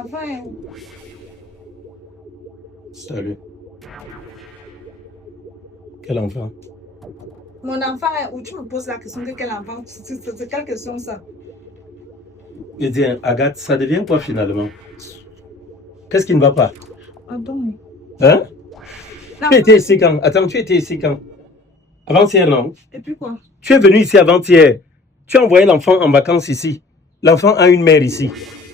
enfant est où? Salut. Quel enfant? Mon enfant est où? Tu me poses la question de quel enfant? C'est quelle question ça? Je dis, Agathe, ça devient quoi finalement? Qu'est-ce qui ne va pas? Attends. Hein? Tu étais ici quand? Attends, tu étais ici quand? Avant-hier, non? Et puis quoi? Tu es venu ici avant-hier. Tu as envoyé l'enfant en vacances ici. L'enfant a une mère ici.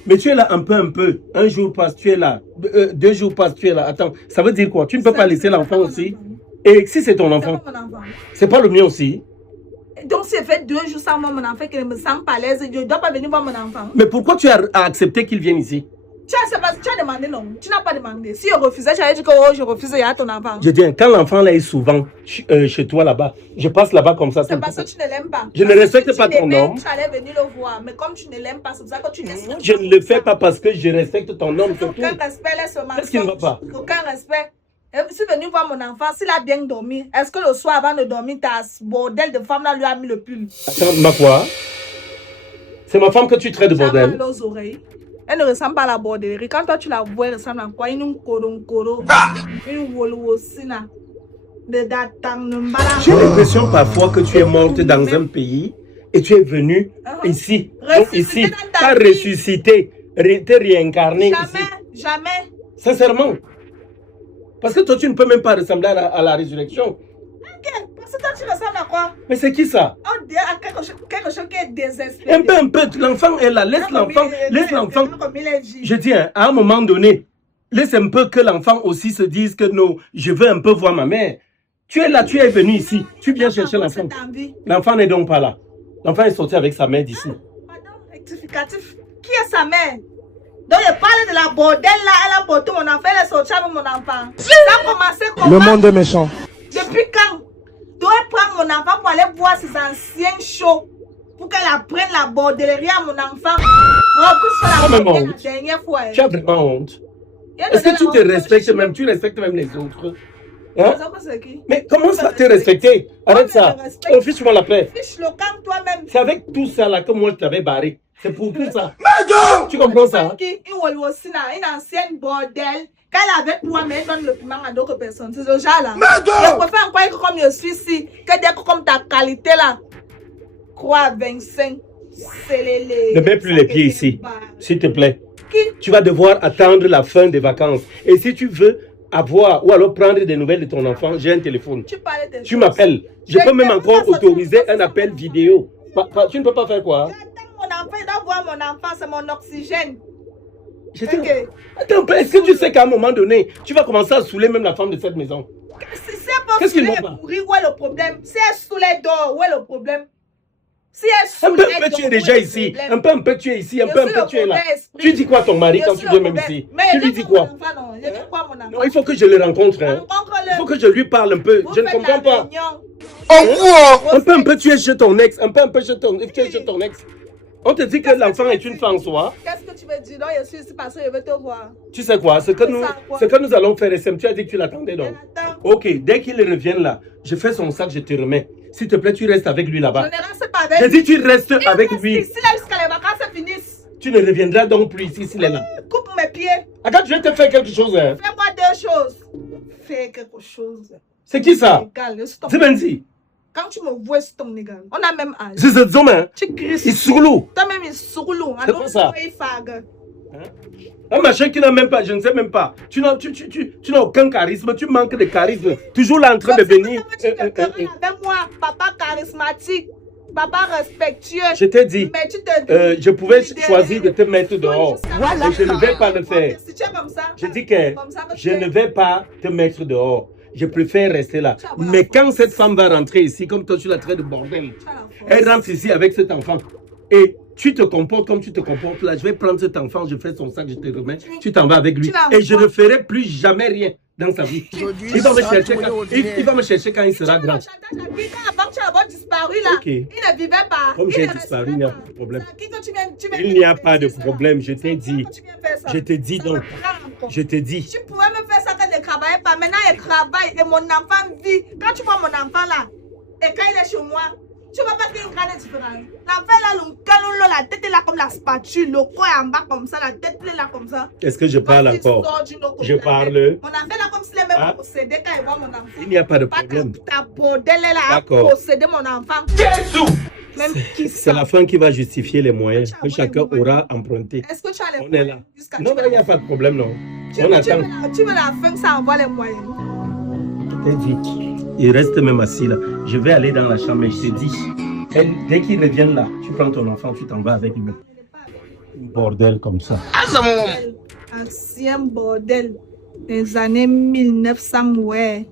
Mais tu es là un peu. Un jour passe, tu es là. 2 jours passent, tu es là. Attends, ça veut dire quoi? Tu ne peux pas laisser l'enfant aussi? Et si c'est ton enfant? C'est pas mon enfant. C'est pas le mien aussi? Donc, si j'ai fait 2 jours sans voir mon enfant, qu'il ne me sent pas à l'aise, je ne dois pas venir voir mon enfant. Mais pourquoi tu as accepté qu'il vienne ici? Tu as demandé, non? Tu n'as pas demandé. Si je refusais, j'allais dire que oh, je refuse, il y a ton enfant. Je dis, quand l'enfant là est souvent chez toi là-bas, je passe là-bas comme ça. C'est parce que tu ne l'aimes pas. Je ne respecte pas ton homme. Tu allais venir le voir, mais comme tu ne l'aimes pas, c'est pour ça que tu laisses. Je ne le fais pas parce que je respecte ton homme. Aucun respect, laisse-moi. Qu'est-ce qui ne va pas? Aucun respect. Je suis venu voir mon enfant, s'il a bien dormi, est-ce que le soir avant de dormir, ta bordel de femme là lui a mis le pull? Attends, ma quoi? C'est ma femme que tu traites de bordel? Elle a mal aux oreilles. Elle ne ressemble pas à la bordellerie. Quand toi tu la vois, elle ressemble à quoi? Une koro, une wolosina. J'ai l'impression parfois que tu es morte dans un pays et tu es venue ici. Donc ici, tu as ressuscité, tu es réincarné ici. Jamais. Sincèrement. Parce que toi, tu ne peux même pas ressembler à la résurrection. Ok, parce que toi, tu ressembles à quoi? Mais c'est qui ça? À quelque chose qui est désespéré. Un peu. L'enfant est là. Laisse l'enfant. Je dis, à un moment donné, laisse un peu que l'enfant aussi se dise que non, je veux un peu voir ma mère. Tu es là, tu es venu ici. Tu viens chercher l'enfant. L'enfant n'est donc pas là. L'enfant est sorti avec sa mère d'ici. Pardon, rectificatif. Qui est sa mère? Donc, je parle de la bordel là, elle a porté mon enfant, elle est sortie avec mon enfant. Ça a commencé comment? Le monde est méchant. Depuis quand? Donc, elle prend mon enfant pour aller voir ses anciens shows. Pour qu'elle apprenne la bordellerie à mon enfant. Oh, pour faire la dernière fois. Tu as vraiment honte. Est-ce que tu te respectes même? Tu respectes même les autres? Hein? Mais comment ça te respecter? Arrête ça. Fiche-moi la paix. Fiche le camp toi-même. C'est avec tout ça là que moi je t'avais barré. C'est pour tout ça. Tu comprends ça? Une ancienne bordel. Quand elle avait toi, mais elle donne le piment à d'autres personnes. C'est ce genre là. Je préfère croire que comme je suis ici, que dès que comme ta qualité là, croix 25, c'est les. Ne mets plus les pieds ici, s'il te plaît. Tu vas devoir attendre la fin des vacances. Et si tu veux avoir ou alors prendre des nouvelles de ton enfant, j'ai un téléphone. Tu m'appelles. Je peux même encore autoriser un appel vidéo. Tu ne peux pas faire quoi? Mon enfant, il doit voir mon enfant, c'est mon oxygène. Attends, est-ce que tu sais qu'à un moment donné, tu vas commencer à saouler même la femme de cette maison? Qu'est-ce qu'il va pas? Où est le problème? Si elle saoulait d'or, où est le problème? Si elle saoulait un peu, tu es déjà ici. Un peu, tu es ici. Un peu, tu es là. Tu dis quoi à ton mari quand tu viens même ici? Tu lui dis quoi? Non, il faut que je le rencontre. Il faut que je lui parle un peu. Je ne comprends pas. Un peu, tu es chez ton ex. Un peu, tu es chez ton ex. On te dit que l'enfant est une femme en soi. Qu'est-ce que tu veux dire? Non, je suis ici parce que je veux te voir. Tu sais quoi? Ce que nous allons faire, SM, tu as dit que tu l'attendais donc. Ok, dès qu'il revient là, je fais son sac, je te remets. S'il te plaît, tu restes avec lui là-bas. Je ne reste pas avec lui. J'ai dit tu restes avec lui. Ici là jusqu'à les vacances finissent. Tu ne reviendras donc plus ici s'il est là. Coupe mes pieds. Attends, je vais te faire quelque chose. Hein. Fais-moi 2 choses. Fais quelque chose. C'est qui ça? C'est Benzi. Quand tu me vois, c'est ton égal. On a même âge. C'est ce homme, hein? Tu cries. Il sourlou. Toi-même, il sourlou. C'est quoi ça? Un machin qui n'a même pas, je ne sais même pas. Tu n'as aucun charisme, tu manques de charisme. Toujours là en train de venir. Avec moi, papa charismatique, papa respectueux. Je t'ai dit, je pouvais choisir de te mettre dehors. Et je ne vais pas le faire. Si tu es comme ça, je dis que je ne vais pas te mettre dehors. Je préfère rester là. Mais quand cette femme va rentrer ici, comme toi tu la traites de bordel, elle rentre ici avec cet enfant. Et tu te comportes comme tu te comportes là. Je vais prendre cet enfant, je fais son sac, je te remets. Tu t'en vas avec lui. Et je ne ferai plus jamais rien dans sa vie. Il va me chercher quand il sera grand. Avant tu as disparu là. Il ne vivait pas. Comme j'ai disparu, il n'y a pas de problème. Il n'y a pas de problème, je t'ai dit. Je te dis donc. Je te dis. Tu pouvais me faire ça quand je ne travaillais pas. Maintenant, je travaille et mon enfant vit. Quand tu vois mon enfant là, et quand il est chez moi, Tu vois pas qu'il y a une grande différence. L'enfant là, la tête est là comme la spatule, le corps est en bas comme ça, la tête est là comme ça. Est-ce que je parle encore? Je parle. Mon enfant là comme s'il aimait posséder quand il voit mon enfant. Il n'y a pas de problème. Ta bordel est là à posséder mon enfant. C'est la fin qui va justifier les moyens que chacun aura emprunté. Est-ce que tu as les On est là. Non, il n'y a pas de problème, non. On attend. Tu veux la fin, ça envoie les moyens. Il reste même assis là. Je vais aller dans la chambre, mais je te dis, dès qu'ils reviennent là, tu prends ton enfant, tu t'en vas avec lui. Bordel comme ça. Ancien bordel des années 1900, ouais.